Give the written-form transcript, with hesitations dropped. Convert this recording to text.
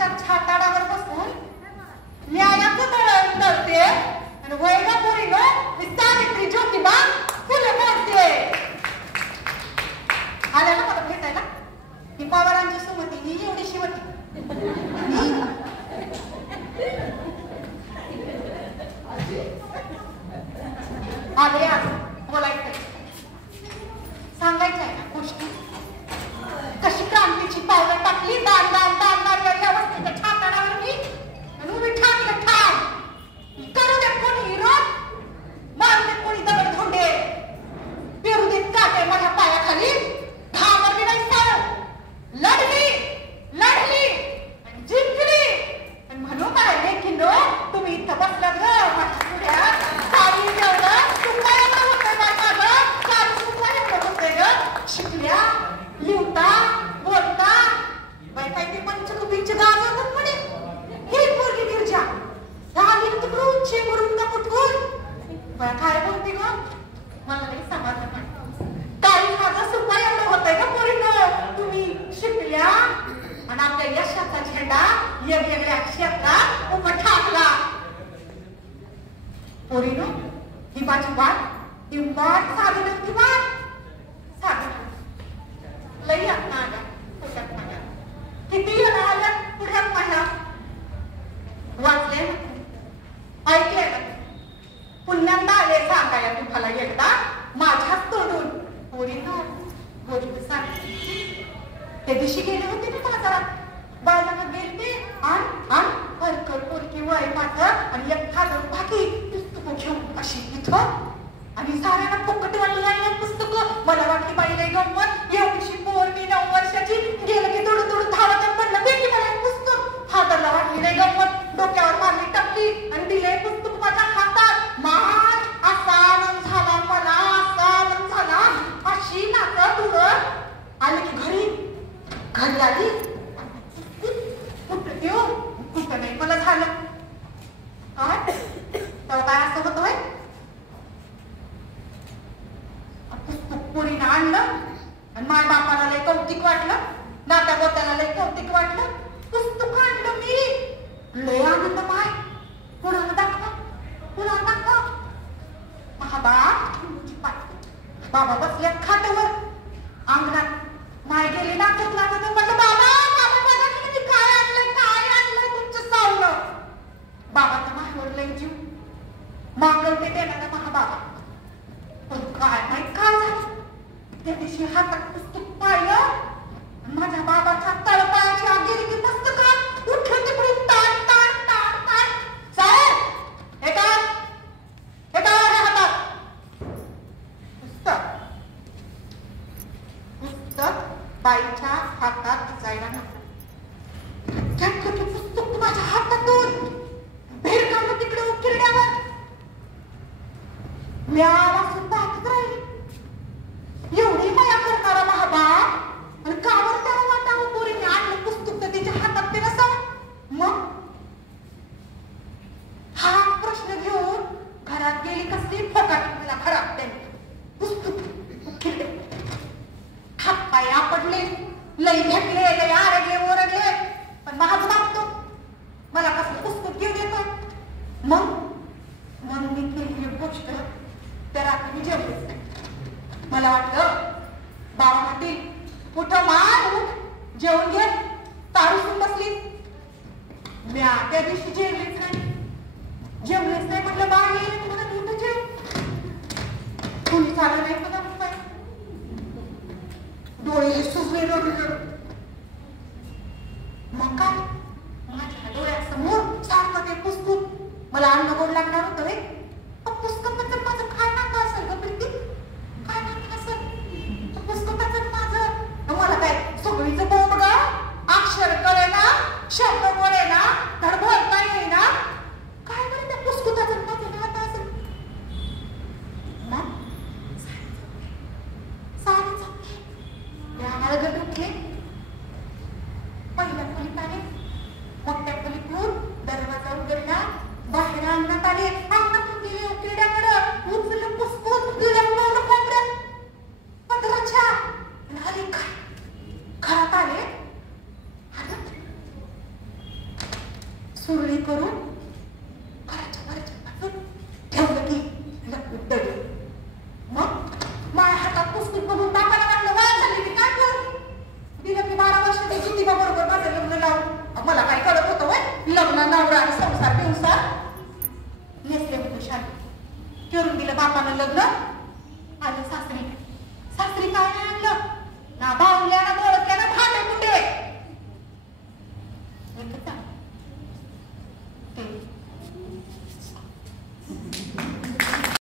मातीच्या छाताडावर बसून न्यायाचं दळण दळते आणि वैरापुरीनं मी सावित्री ज्योतिबा फुलं मारते. आल्या ना मला भेटायला ही पवारांची सुमती ही एवढीशी होती. आले आज बोलायचं सांगायचं आहे ना गोष्टी कशी क्रांतीची पावलं टाकली दान दान दान दान या वस्तीच्या छाताडावर मी आणि उभी ठाकलं ठाक करू दे कोणी विरोध मारू दे कोणी दगड धोंडे पेरू देत काटे माझ्या पायाखाली घाबरली नाही सारं लढली लढली आणि जिंकली आणि म्हणू काय रे की नो तुम्ही इथं बसलात ग माझ्या पुढ्या सारी जेवढं तुमचा एवढं होतंय माझ्या ग सारी तुमचा एवढं होतंय ग शिकल्या लिवता बोलता बाई काय ते पंचकुबींचे गाव होतात म्हणे ही पोरगी गिरजा राहिली तिकडून उंची वरून का कुठून बाय काय बोलते ग मला नाही समजलं नाही काही माझं सुद्धा एवढं होतंय का पोरीनं तुम्ही शिकल्या आणि आपल्या यशाचा झेंडा वेगवेगळ्या क्षेत्रात उभा ठाकला. पोरीनं ही माझी वाट ही वाट साधी नव्हती वाट साधी लई आत्मा आल्या पुढ्यात माझ्या किती आल्या पुढ्यात माझ्या वाचले ऐकले पुण्यांदा आले सांगाया तुम्हाला एकदा माझ्याच तोडून पोरीनं गोष्ट सांगितली. त्या दिवशी गेले होते ना बाजारात बाजारात गेले आण हरकर पोरकी वय माझं आणि एक खाजर बाकी पुस्तकं घेऊन अशी इथं आणि साऱ्यांना फुकट वाटली आहे पुस्तकं. मला वाटली पाहिजे गंमत एवढीशी पोरगी 9 वर्षाची गेलं की थोडं थोडं धावत पडलं भेटी मला पुस्तक हाताला वाटली नाही गंमत डोक्यावर मारली टपली आणि दिले पुस्तक माझ्या हातात मार असा आनंद झाला मला असा आनंद झाला अशी नाचत उडत आली की घरी आली कुठं येऊ कुठं नाही मला झालं काय तेव्हा काय असं होतोय पुस्तक पोरीनं आणलं आणि माझ्या बापाला लय कौतिक वाटलं नात्या गोत्याला लय कौतिक वाटलं पुस्तक आणलं मी लय आनंद माय कुणाला दाखवा बाबा बसल्या खाटावर अंगणात माय गेली नाचत नाचत म्हटलं बाबा बघा की मी काय आणलंय तुमचं सावलं. बाबाचा माहेवर लय जीव मागल ते देणारा महाबाबा पण काय माहित काय झालं त्या दिवशी हातात पुस्तक पाहिलं माझ्या बाबाच्या तळपायाची आग गेली की पुस्तकात उठलं तिकडून ताट ताट ताट ताट साहेब हे काय हातात पुस्तक बाईच्या हातात जायला नव्हतं पुस्तक माझ्या हातातून भेर काढलं तिकडे उकिरड्यावर मी आवाज पाहतच राहिली एवढी माया करणारा महाबाप आणि कावर त्याला वाटावं पोरीने आणलं पुस्तक तर तिच्या हातात ते नसावं मग हा प्रश्न घेऊन घरात गेली कसली फकाट मला खराब त्याने पुस्तक हातपाय आपडले लई भेटले लई आरडले ओरडले पण माझं बापतो मला कसं पुस्तक घेऊन येतं मग म्हणून मी केली एक गोष्ट त्या रात्री मी जेवलीच नाही. मला वाटलं बाबा म्हणतील उठं मान उठ जेवून घे तारुसून बसली मी त्या दिवशी जेवलीच नाही म्हटलं बा येईल म्हणून उठं जेव कुणी चाललं नाही मला डोळे सुजले मग काय माझ्या डोळ्यासमोर सारखं ते पुस्तक मला अन्न गोड लागणार होतं रे पुस्तकाबद्दल माझं काय नातं असेल ग प्रीती काय नातं असेल पुस्तकाचं माझं मला काय सगळीचं बोंब ग अक्षर कळेना शब्द बोलेना धड बोलता येईना काय बरं त्या पुस्तकाचं माझं नातं असेल मग आम्हाला जर उठले पहिल्या खोलीत आले मोठ्या खोलीतून दरवाजा उघडला बाहेर आणण्यात आले सुरळी करून घराच्या बाजून ठेवलं की लपून दडलं. मग माझ्या हातात पुस्तक बघून बापाला वाटलं वाया झाली की काय कर दिलं की 12 वर्ष ते ज्योतिबा बरोबर माझं लग्न लावून. मला काय कळत होतं वय लग्न नवरा आणि संसार बिंसार. नेसले होते शाळेत करून दिलं बापानं लग्न.